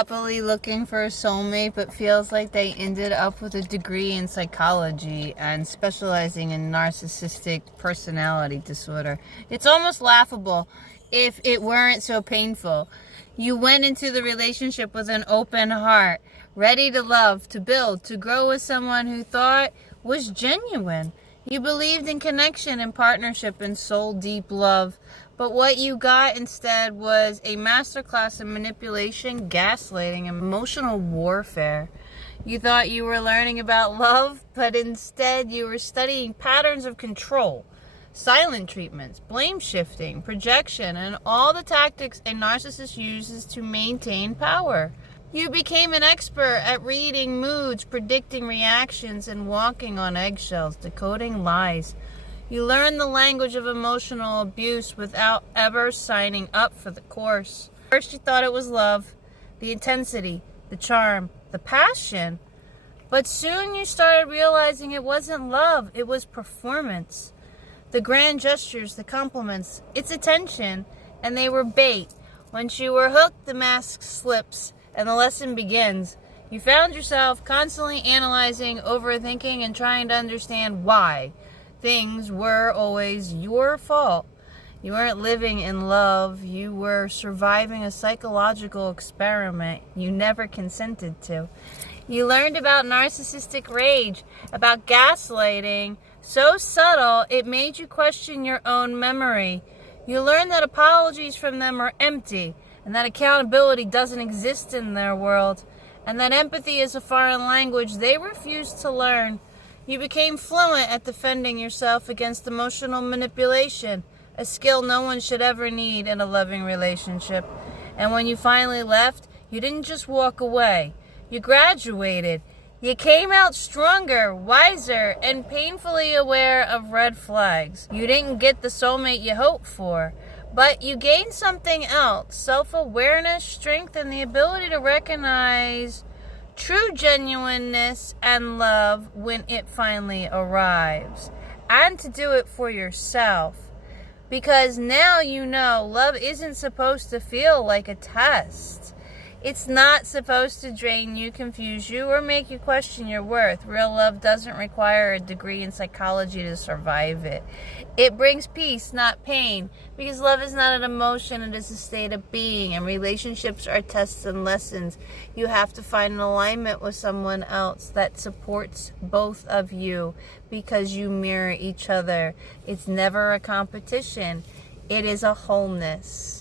happily looking for a soulmate but feels like they ended up with a degree in psychology and specializing in narcissistic personality disorder. It's almost laughable if it weren't so painful. You went into the relationship with an open heart, ready to love, to build, to grow with someone who thought was genuine. You believed in connection and partnership and soul-deep love. But what you got instead was a masterclass in manipulation, gaslighting, and emotional warfare. You thought you were learning about love, but instead you were studying patterns of control, silent treatments, blame shifting, projection, and all the tactics a narcissist uses to maintain power. You became an expert at reading moods, predicting reactions, and walking on eggshells, decoding lies. You learned the language of emotional abuse without ever signing up for the course. First you thought it was love, the intensity, the charm, the passion. But soon you started realizing it wasn't love, it was performance. The grand gestures, the compliments, its attention, and they were bait. Once you were hooked, the mask slips, and the lesson begins. You found yourself constantly analyzing, overthinking, and trying to understand why things were always your fault. You weren't living in love. You were surviving a psychological experiment you never consented to. You learned about narcissistic rage, about gaslighting, so subtle it made you question your own memory. You learned that apologies from them are empty, and that accountability doesn't exist in their world, and that empathy is a foreign language they refuse to learn. You became fluent at defending yourself against emotional manipulation, a skill no one should ever need in a loving relationship. And when you finally left, you didn't just walk away. You graduated. You came out stronger, wiser, and painfully aware of red flags. You didn't get the soulmate you hoped for, but you gained something else: self-awareness, strength, and the ability to recognize true genuineness and love when it finally arrives, and to do it for yourself. Because now you know love isn't supposed to feel like a test. It's not supposed to drain you, confuse you, or make you question your worth. Real love doesn't require a degree in psychology to survive it. It brings peace, not pain, because love is not an emotion, it is a state of being, and relationships are tests and lessons. You have to find an alignment with someone else that supports both of you, because you mirror each other. It's never a competition. It is a wholeness.